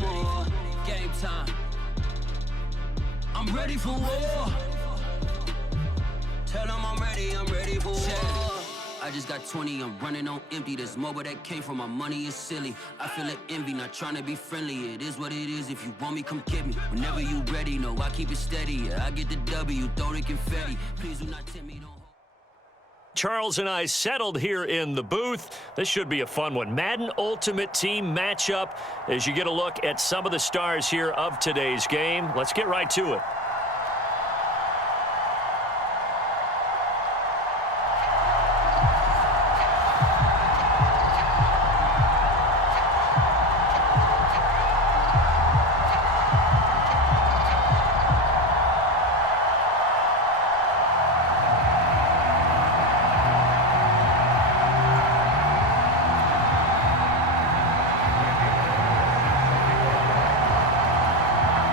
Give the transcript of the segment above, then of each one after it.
more. Game time. I'm ready for war. Tell them I'm ready for war. I just got 20, I'm running on empty. This mobile that came from my money is silly. I feel it envy, not trying to be friendly. It is what it is, if you want me, come get me. Whenever you ready, no, I keep it steady. Yeah, I get the W, throw the confetti. Please do not tempt me, don't. Charles and I settled here in the booth. This should be a fun one. Madden Ultimate Team matchup as you get a look at some of the stars here of today's game. Let's get right to it.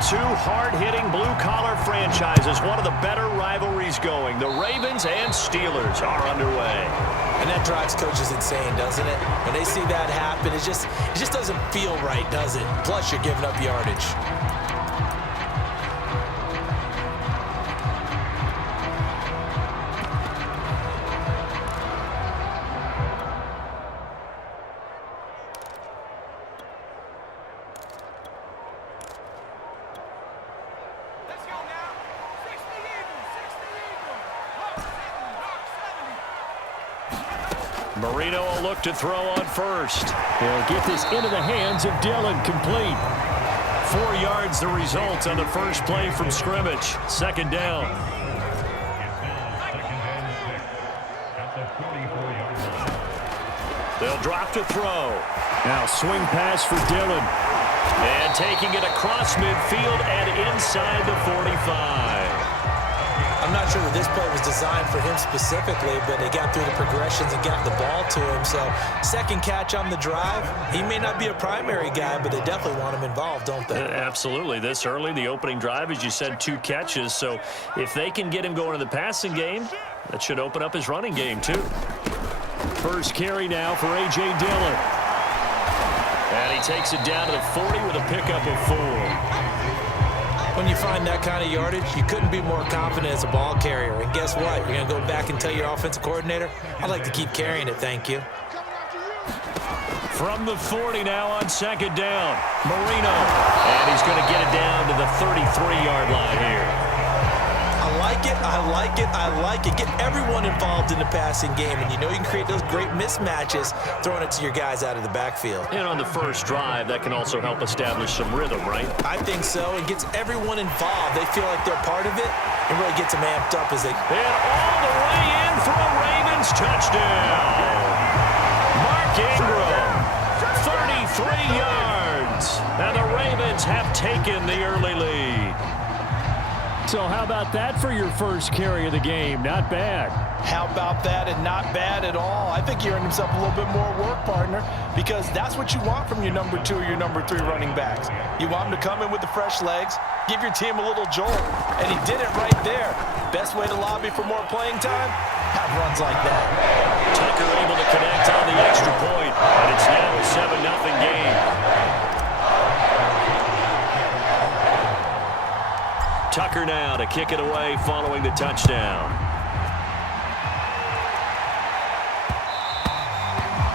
Two hard-hitting blue-collar franchises, one of the better rivalries going. The Ravens and Steelers are underway. And that drives coaches insane, doesn't it? When they see that happen, it just doesn't feel right, does it? Plus, you're giving up yardage. Marino will look to throw on first. He'll get this into the hands of Dillon, complete. 4 yards the result on the first play from scrimmage. Second down. They'll drop to throw. Now swing pass for Dillon. And taking it across midfield and inside the 45. I'm not sure that this play was designed for him specifically, but he got through the progressions and got the ball to him. So second catch on the drive. He may not be a primary guy, but they definitely want him involved, don't they? Absolutely. This early, the opening drive, as you said, 2 catches. So if they can get him going in the passing game, that should open up his running game too. First carry now for A.J. Dillon. And he takes it down to the 40 with a pickup of 4. When you find that kind of yardage, you couldn't be more confident as a ball carrier. And guess what? You're going to go back and tell your offensive coordinator, I'd like to keep carrying it, thank you. From the 40 now on second down, Marino. And he's going to get it down to the 33-yard line here. I like it, I like it, I like it. Get everyone involved in the passing game, and you know you can create those great mismatches throwing it to your guys out of the backfield. And on the first drive, that can also help establish some rhythm, right? I think so. It gets everyone involved. They feel like they're part of it, and really gets them amped up as they... And all the way in for a Ravens touchdown. Mark Ingram, 33 yards. And the Ravens have taken the early lead. So how about that for your first carry of the game? Not bad. How about that, and not bad at all. I think he earned himself a little bit more work, partner, because that's what you want from your number 2 or your number 3 running backs. You want him to come in with the fresh legs, give your team a little jolt, and he did it right there. Best way to lobby for more playing time? Have runs like that. Tucker able to connect on the extra point, and it's now a 7-0 game. Tucker now to kick it away following the touchdown.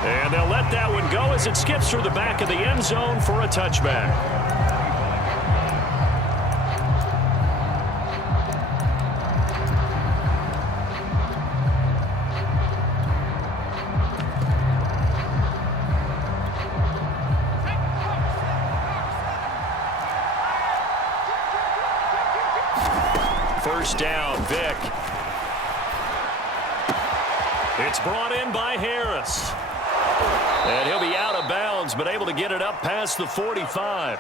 And they'll let that one go as it skips through the back of the end zone for a touchback. First down, Vick. It's brought in by Harris. And he'll be out of bounds, but able to get it up past the 45.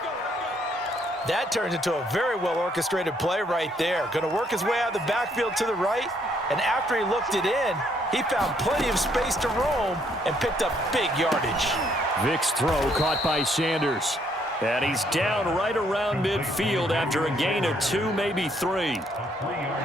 That turns into a very well-orchestrated play right there. Going to work his way out of the backfield to the right, and after he looked it in, he found plenty of space to roam and picked up big yardage. Vick's throw caught by Sanders. And he's down right around midfield after a gain of 2, maybe 3.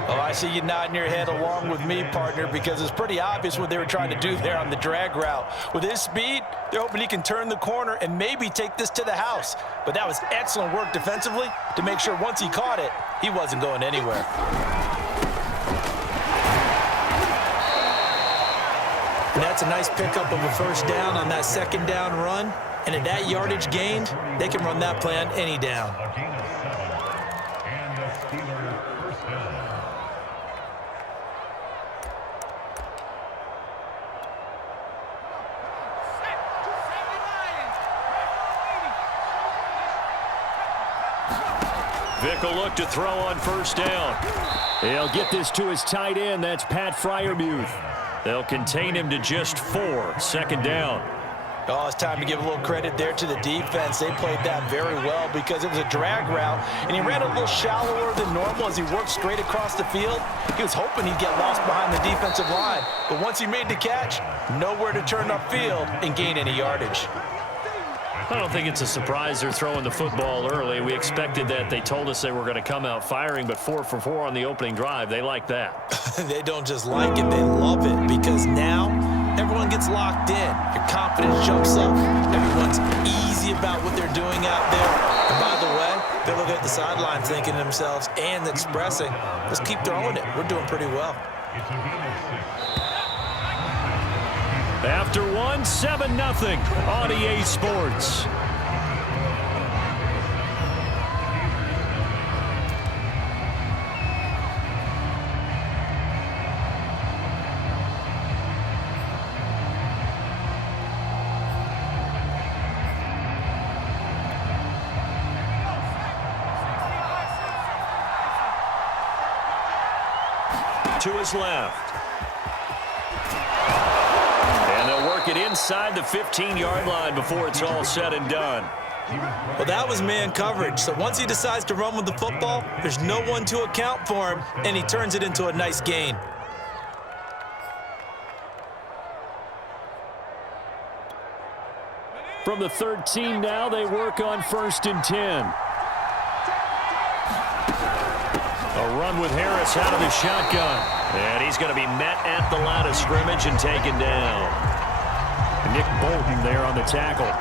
Oh, I see you nodding your head along with me, partner, because it's pretty obvious what they were trying to do there on the drag route. With his speed, they're hoping he can turn the corner and maybe take this to the house. But that was excellent work defensively to make sure once he caught it, he wasn't going anywhere. And that's a nice pickup of a first down on that second down run. And at that yardage gained, they can run that play on any down. Vick will look to throw on first down. He'll get this to his tight end. That's Pat Freiermuth. They'll contain him to just 4. Second down. Oh, it's time to give a little credit there to the defense. They played that very well because it was a drag route, and he ran a little shallower than normal as he worked straight across the field. He was hoping he'd get lost behind the defensive line, but once he made the catch, nowhere to turn upfield and gain any yardage. I don't think it's a surprise they're throwing the football early. We expected that. They told us they were going to come out firing, but 4 for 4 on the opening drive. They like that. They don't just like it, they love it, because now everyone gets locked in. Your confidence jumps up. Everyone's easy about what they're doing out there. And by the way, they're looking at the sideline thinking to themselves and expressing, let's keep throwing it. We're doing pretty well. After 1, 7-0 on EA Sports. To his left. And they'll work it inside the 15-yard line before it's all said and done. Well, that was man coverage. So once he decides to run with the football, there's no one to account for him, and he turns it into a nice gain. From the 13 now, they work on 1st and 10. A run with Harris out of his shotgun. And he's going to be met at the line of scrimmage and taken down. Nick Bolton there on the tackle.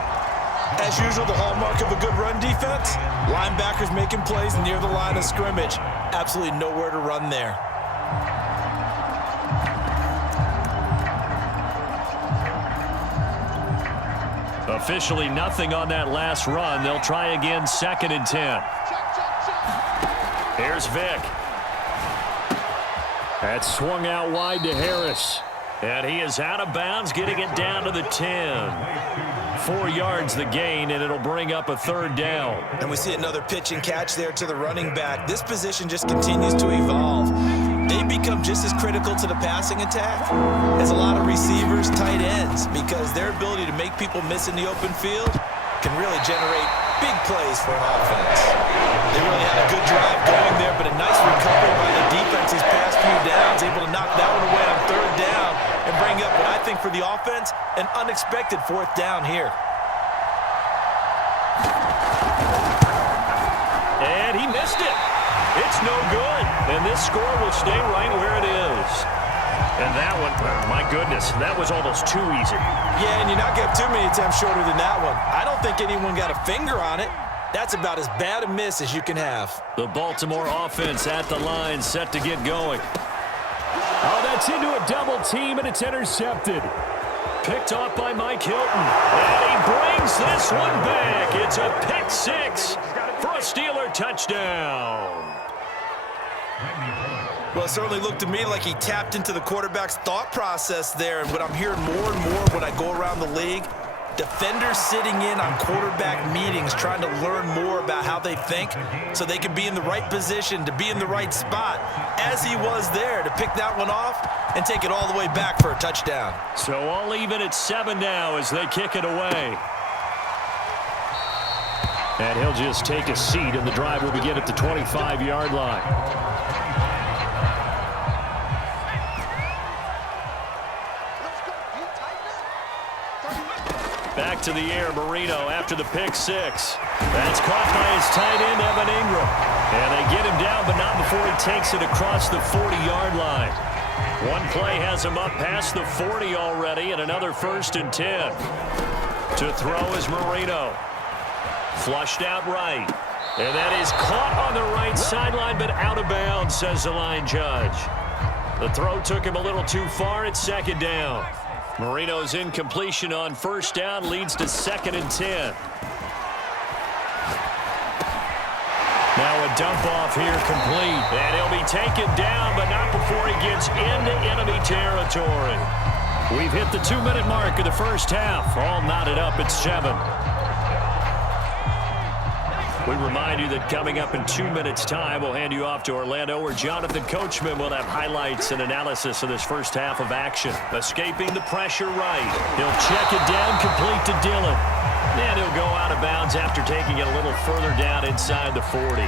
As usual, the hallmark of a good run defense, linebackers making plays near the line of scrimmage. Absolutely nowhere to run there. Officially nothing on that last run. They'll try again 2nd and 10. Here's Vick. That swung out wide to Harris. And he is out of bounds, getting it down to the 10. 4 yards the gain, and it'll bring up a 3rd down. And we see another pitch and catch there to the running back. This position just continues to evolve. They become just as critical to the passing attack as a lot of receivers, tight ends, because their ability to make people miss in the open field can really generate big plays for an offense. They really had a good drive going there, but a nice recovery by the defense these past few downs, able to knock that one away on 3rd down and bring up what I think for the offense, an unexpected 4th down here. And he missed it. It's no good. And this score will stay right where it is. And that one, my goodness, that was almost too easy. Yeah, and you're not getting too many attempts shorter than that one. I don't think anyone got a finger on it. That's about as bad a miss as you can have. The Baltimore offense at the line, set to get going. Oh, that's into a double team, and it's intercepted. Picked off by Mike Hilton. And he brings this one back. It's a pick 6 for a Steeler touchdown. Well, it certainly looked to me like he tapped into the quarterback's thought process there. And what I'm hearing more and more when I go around the league, defenders sitting in on quarterback meetings trying to learn more about how they think so they can be in the right position to be in the right spot, as he was there to pick that one off and take it all the way back for a touchdown. So all even at 7 now as they kick it away. And he'll just take a seat, and the drive will begin at the 25-yard line. Back to the air, Marino after the pick six. That's caught by his tight end, Evan Ingram. And they get him down, but not before he takes it across the 40-yard line. One play has him up past the 40 already, and another 1st and 10. To throw is Marino. Flushed out right. And that is caught on the right sideline, but out of bounds, says the line judge. The throw took him a little too far. It's 2nd down. Marino's incompletion on 1st down leads to 2nd and 10. Now a dump off here complete. And he'll be taken down, but not before he gets into enemy territory. We've hit the 2-minute mark of the first half. All knotted up at 7. We remind you that coming up in 2 minutes' time, we'll hand you off to Orlando, where Jonathan Coachman will have highlights and analysis of this first half of action. Escaping the pressure right. He'll check it down, complete to Dillon. And he'll go out of bounds after taking it a little further down inside the 40.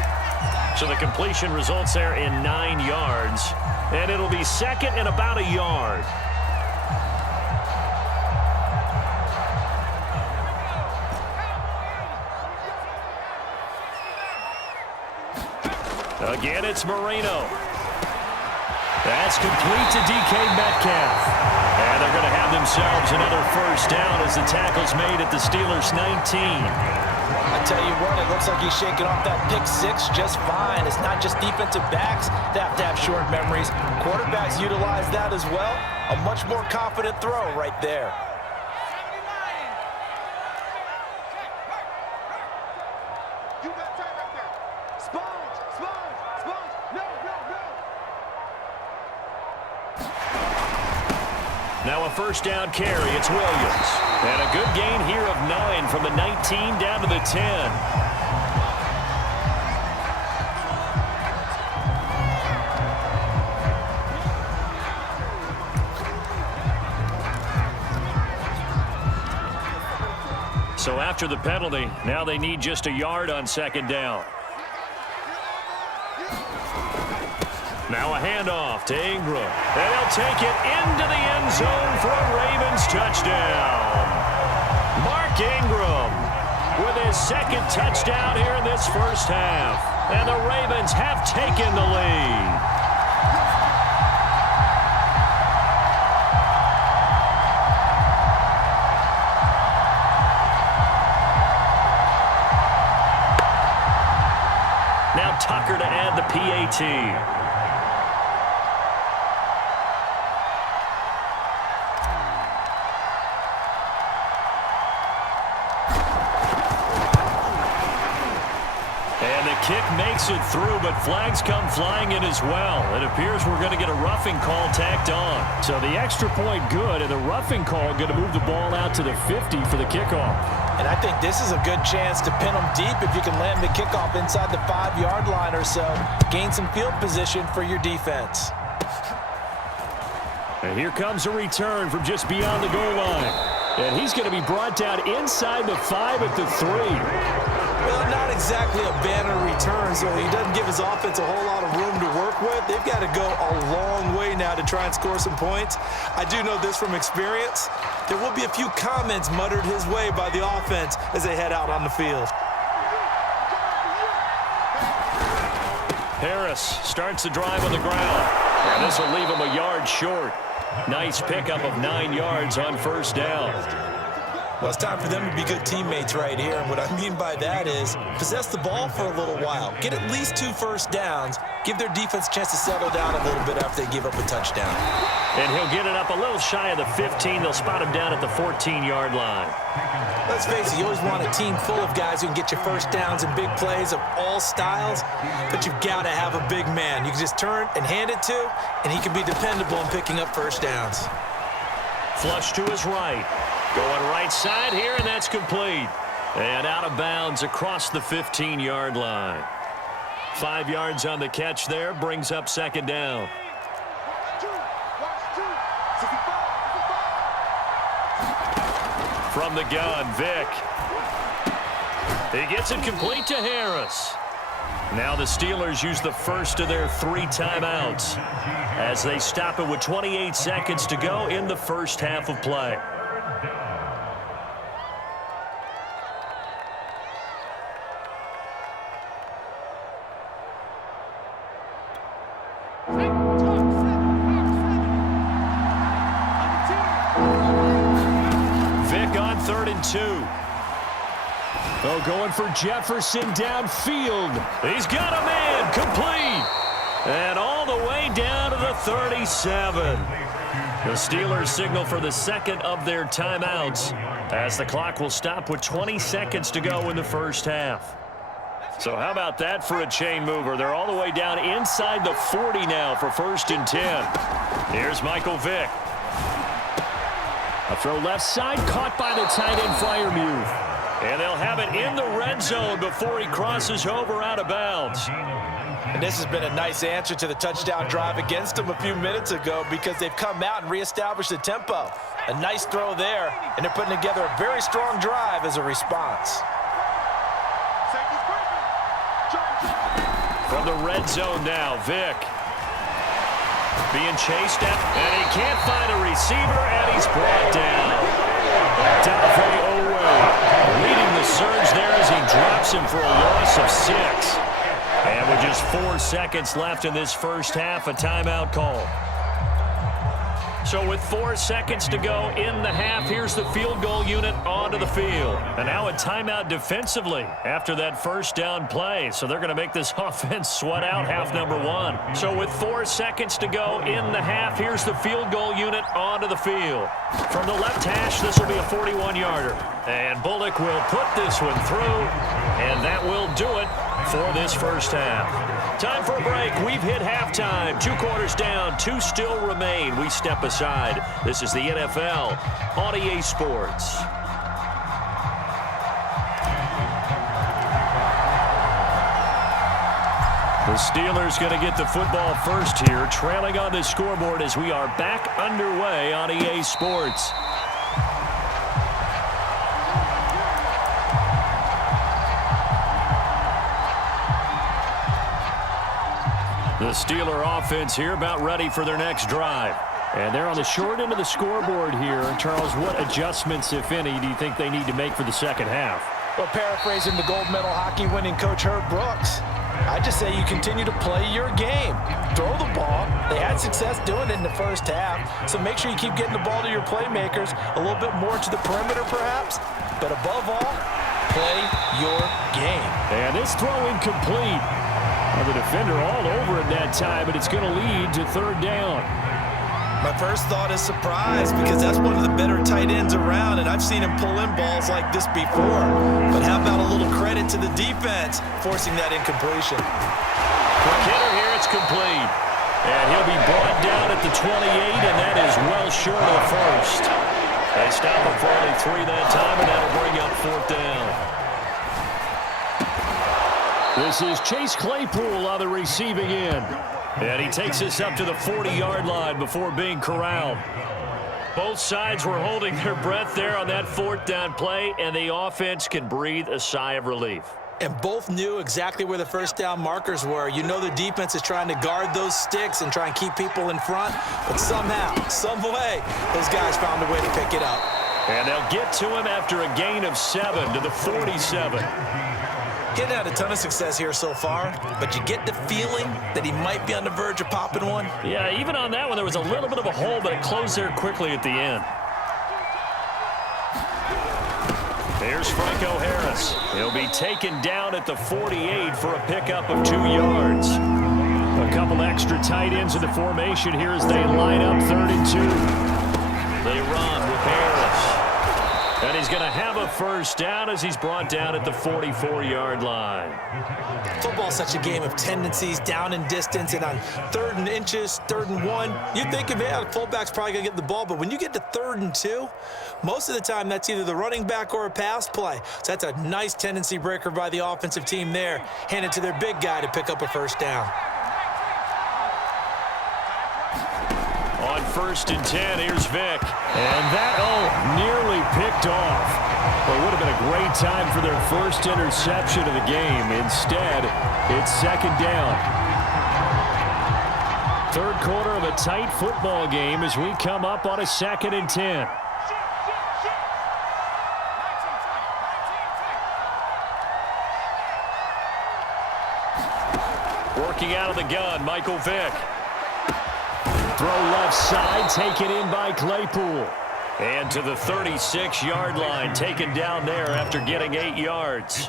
So the completion results there in 9 yards. And it'll be 2nd and about a yard. Again, it's Marino. That's complete to DK Metcalf. And they're going to have themselves another 1st down as the tackle's made at the Steelers' 19. I tell you what, it looks like he's shaking off that pick six just fine. It's not just defensive backs that have to have short memories. Quarterbacks utilize that as well. A much more confident throw right there. Now a 1st down carry. It's Williams. And a good gain here of 9 from the 19 down to the 10. So after the penalty, now they need just a yard on 2nd down. Now a handoff to Ingram. And he'll take it into the end zone for a Ravens touchdown. Mark Ingram with his 2nd touchdown here in this first half. And the Ravens have taken the lead. Now Tucker to add the PAT. Kick makes it through, but flags come flying in as well. It appears we're going to get a roughing call tacked on. So the extra point good, and the roughing call going to move the ball out to the 50 for the kickoff. And I think this is a good chance to pin them deep if you can land the kickoff inside the 5-yard line or so. Gain some field position for your defense. And here comes a return from just beyond the goal line. And he's going to be brought down inside the 5 at the 3. Well, not exactly a banner return, so he doesn't give his offense a whole lot of room to work with. They've got to go a long way now to try and score some points. I do know this from experience. There will be a few comments muttered his way by the offense as they head out on the field. Harris starts the drive on the ground. And this will leave him a yard short. Nice pickup of 9 yards on 1st down. Well, it's time for them to be good teammates right here. And what I mean by that is possess the ball for a little while. Get at least 2 first downs. Give their defense a chance to settle down a little bit after they give up a touchdown. And he'll get it up a little shy of the 15. They'll spot him down at the 14-yard line. Let's face it, you always want a team full of guys who can get you first downs and big plays of all styles, but you've got to have a big man you can just turn and hand it to, and he can be dependable in picking up first downs. Flush to his right. Going right side here, and that's complete. And out of bounds across the 15-yard line. 5 yards on the catch there, brings up 2nd down. From the gun, Vick. He gets it complete to Harris. Now the Steelers use the first of their 3 timeouts as they stop it with 28 seconds to go in the first half of play. Vick on 3rd and 2. Oh, going for Jefferson downfield. He's got a man, complete. And all the way down to the 37. The Steelers signal for the second of their timeouts as the clock will stop with 20 seconds to go in the first half. So how about that for a chain mover? They're all the way down inside the 40 now for 1st and 10. Here's Michael Vick. A throw left side, caught by the tight end Freiermuth. And they'll have it in the red zone before he crosses over out of bounds. And this has been a nice answer to the touchdown drive against them a few minutes ago because they've come out and reestablished the tempo. A nice throw there, and they're putting together a very strong drive as a response. From the red zone now, Vick. Being chased at, and he can't find a receiver, and he's brought down. Dafe Owe leading the surge there as he drops him for a loss of 6. And with just 4 seconds left in this first half, a timeout call. So with 4 seconds to go in the half, here's the field goal unit onto the field. And now a timeout defensively after that first down play. So they're going to make this offense sweat out half number 1. So with 4 seconds to go in the half, here's the field goal unit onto the field. From the left hash, this will be a 41-yarder. And Bullock will put this one through, and that will do it for this first half. Time for a break. We've hit halftime. 2 quarters down, 2 still remain. We step aside. This is the NFL on EA Sports. The Steelers going to get the football first here, trailing on the scoreboard as we are back underway on EA Sports. The Steeler offense here about ready for their next drive. And they're on the short end of the scoreboard here. Charles, what adjustments, if any, do you think they need to make for the second half? Well, paraphrasing the gold medal hockey winning coach Herb Brooks, I just say you continue to play your game. Throw the ball. They had success doing it in the first half, so make sure you keep getting the ball to your playmakers, a little bit more to the perimeter perhaps, but above all, play your game. And this throw incomplete. The defender all over it that time, but it's going to lead to 3rd down. My first thought is surprise because that's one of the better tight ends around, and I've seen him pull in balls like this before. But how about a little credit to the defense forcing that incompletion? Quick hitter here, it's complete. And he'll be brought down at the 28, and that is well short of the first. They stop him for only 3 that time, and that'll bring up 4th down. This is Chase Claypool on the receiving end. And he takes us up to the 40-yard line before being corralled. Both sides were holding their breath there on that 4th down play, and the offense can breathe a sigh of relief. And both knew exactly where the first down markers were. You know the defense is trying to guard those sticks and try and keep people in front, but somehow, some way, those guys found a way to pick it up. And they'll get to him after a gain of 7 to the 47. Getting had a ton of success here so far, but you get the feeling that he might be on the verge of popping one. Yeah, even on that one, there was a little bit of a hole, but it closed there quickly at the end. Here's Franco Harris. He'll be taken down at the 48 for a pickup of 2 yards. A couple extra tight ends in the formation here as they line up 3rd and 2. They run with Harris. And he's going to have a first down as he's brought down at the 44-yard line. Football's such a game of tendencies, down in distance, and on 3rd and inches, 3rd and 1, you think of it, the fullback's probably going to get the ball, but when you get to 3rd and 2, most of the time that's either the running back or a pass play. So that's a nice tendency breaker by the offensive team there, handed to their big guy to pick up a first down. On 1st and 10, here's Vick. And that, nearly picked off. Well, it would have been a great time for their first interception of the game. Instead, it's 2nd down. 3rd quarter of a tight football game as we come up on a 2nd and 10. Working out of the gun, Michael Vick. Throw left side, taken in by Claypool. And to the 36-yard line, taken down there after getting 8 yards.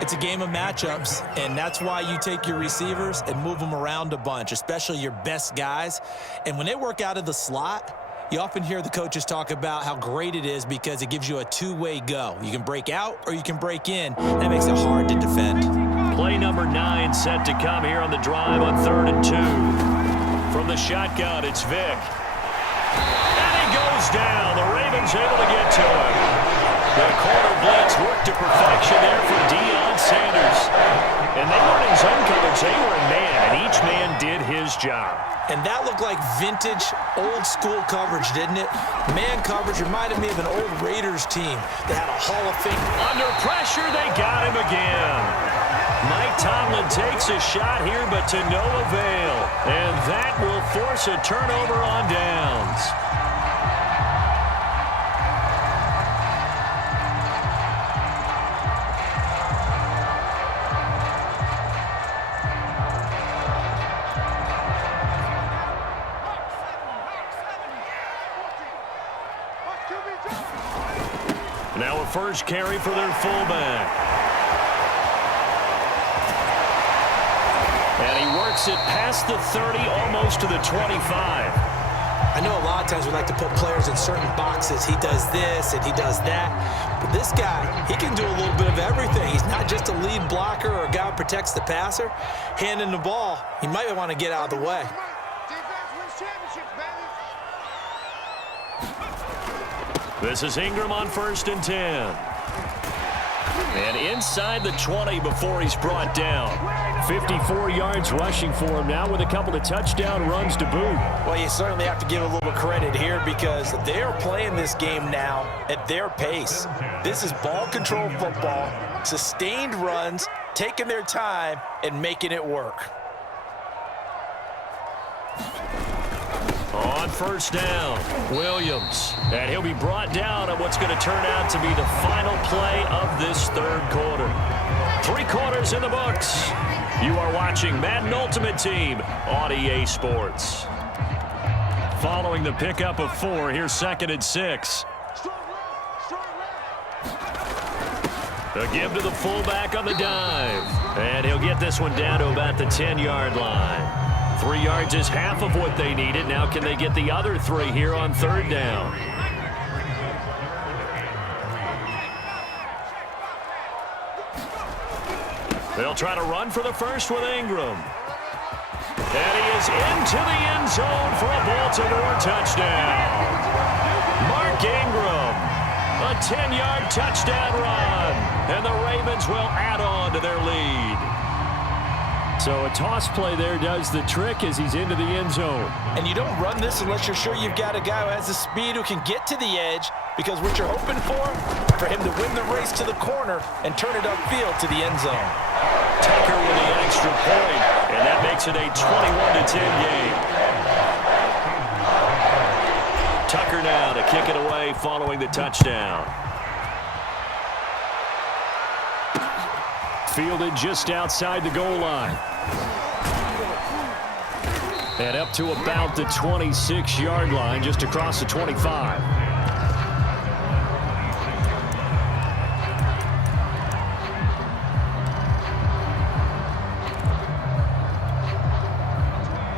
It's a game of matchups, and that's why you take your receivers and move them around a bunch, especially your best guys. And when they work out of the slot, you often hear the coaches talk about how great it is because it gives you a two-way go. You can break out or you can break in. That makes it hard to defend. Play number 9 set to come here on the drive on 3rd and 2. From the shotgun, it's Vick. And he goes down. The Ravens able to get to him. The corner blitz worked to perfection there for Deion Sanders. And they weren't in zone coverage. They were in man, and each man did his job. And that looked like vintage, old-school coverage, didn't it? Man coverage reminded me of an old Raiders team that had a Hall of Fame. Under pressure, they got him again. Mike Tomlin takes a shot here, but to no avail. And that will force a turnover on downs. Now a first carry for their fullback. And he works it past the 30, almost to the 25. I know a lot of times we like to put players in certain boxes. He does this and he does that. But this guy, he can do a little bit of everything. He's not just a lead blocker or a guy who protects the passer. Handing the ball, he might want to get out of the way. This is Ingram on 1st and 10. And inside the 20 before he's brought down. 54 yards rushing for him now with a couple of touchdown runs to boot. Well, you certainly have to give a little credit here because they are playing this game now at their pace. This is ball control football, sustained runs, taking their time and making it work. On 1st down, Williams. And he'll be brought down on what's going to turn out to be the final play of this 3rd quarter. 3 quarters in the books. You are watching Madden Ultimate Team on EA Sports. Following the pickup of 4, here's 2nd and 6. A give to the fullback on the dive. And he'll get this one down to about the 10-yard line. 3 yards is half of what they needed. Now can they get the other 3 here on 3rd down? They'll try to run for the first with Ingram. And he is into the end zone for a Baltimore touchdown. Mark Ingram, a 10-yard touchdown run. And the Ravens will add on to their lead. So a toss play there does the trick as he's into the end zone. And you don't run this unless you're sure you've got a guy who has the speed who can get to the edge, because what you're hoping for him to win the race to the corner and turn it upfield to the end zone. Tucker with the extra point, and that makes it a 21-10 game. Tucker now to kick it away following the touchdown. Fielded just outside the goal line. And up to about the 26-yard line, just across the 25.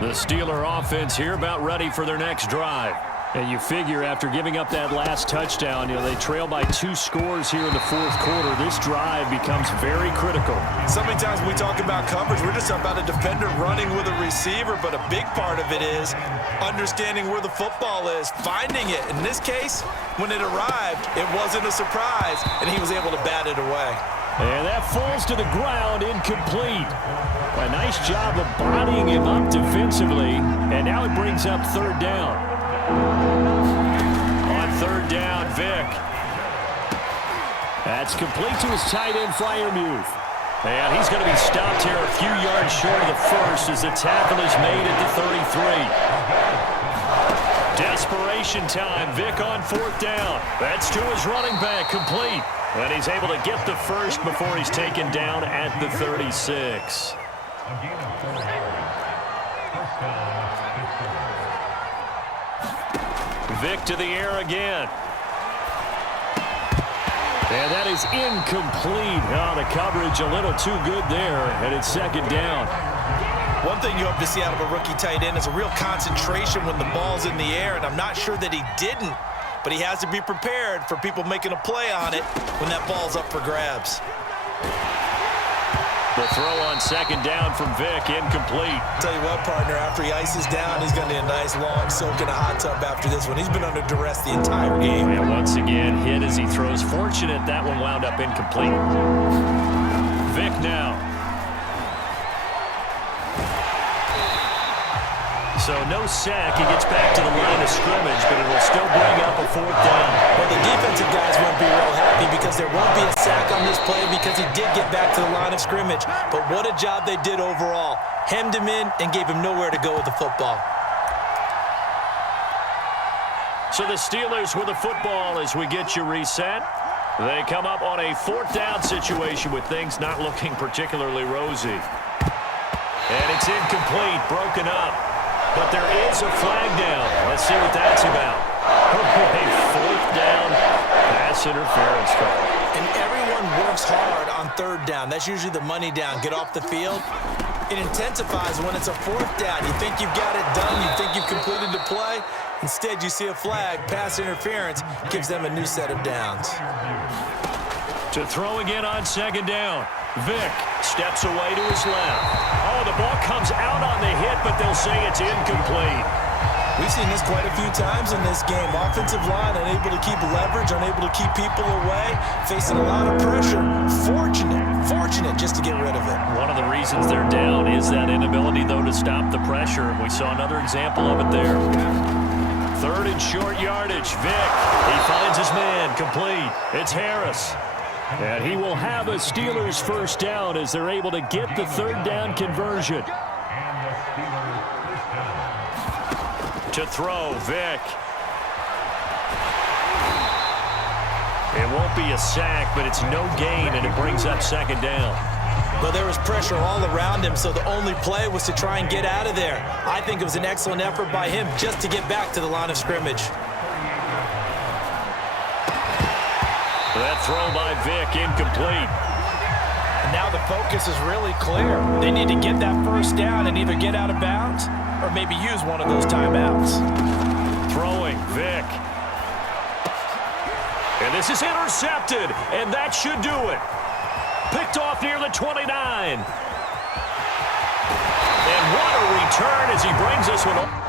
The Steeler offense here about ready for their next drive. And you figure after giving up that last touchdown, they trail by 2 scores here in the 4th quarter. This drive becomes very critical. So many times when we talk about coverage, we're just about a defender running with a receiver, but a big part of it is understanding where the football is, finding it. In this case, when it arrived, it wasn't a surprise, and he was able to bat it away. And that falls to the ground, incomplete. A nice job of bodying him up defensively, and now it brings up 3rd down. On 3rd down, Vick. That's complete to his tight end, Freiermuth. And he's going to be stopped here a few yards short of the first as the tackle is made at the 33. Desperation time. Vick on 4th down. That's to his running back, complete. And he's able to get the first before he's taken down at the 36. Vic to the air again. And that is incomplete. Oh, the coverage a little too good there, and it's second down. One thing you hope to see out of a rookie tight end is a real concentration when the ball's in the air, and I'm not sure that he didn't, but he has to be prepared for people making a play on it when that ball's up for grabs. The throw on second down from Vic, incomplete. Tell you what, partner, after he ices down, he's going to need a nice long soak in a hot tub after this one. He's been under duress the entire game. And once again, hit as he throws. Fortunate that one wound up incomplete. Vic now. So no sack. He gets back to the line of scrimmage, but it will still bring up a fourth down. Well, the defensive guys won't be real happy because there won't be a sack on this play because he did get back to the line of scrimmage. But what a job they did overall. Hemmed him in and gave him nowhere to go with the football. So the Steelers with the football as we get you reset. They come up on a fourth down situation with things not looking particularly rosy. And it's incomplete, broken up. But there is a flag down. Let's see what that's about. A fourth down pass interference call. And everyone works hard on third down. That's usually the money down. Get off the field. It intensifies when it's a fourth down. You think you've got it done. You think you've completed the play. Instead, you see a flag. Pass interference gives them a new set of downs. To throw again on second down. Vic steps away to his left. Oh, the ball comes out on the hit, but they'll say it's incomplete. We've seen this quite a few times in this game. Offensive line unable to keep leverage, unable to keep people away, facing a lot of pressure. Fortunate just to get rid of it. One of the reasons they're down is that inability, though, to stop the pressure. We saw another example of it there. Third and short yardage. Vic, he finds his man, complete. It's Harris. And he will have a Steelers first down as they're able to get the third down conversion. To throw, Vic. It won't be a sack, but it's no gain, and it brings up second down. Well, there was pressure all around him, so the only play was to try and get out of there. I think it was an excellent effort by him just to get back to the line of scrimmage. That throw by Vic, incomplete. And now the focus is really clear. They need to get that first down and either get out of bounds or maybe use one of those timeouts. Throwing, Vic. And this is intercepted, and that should do it. Picked off near the 29. And what a return as he brings us one.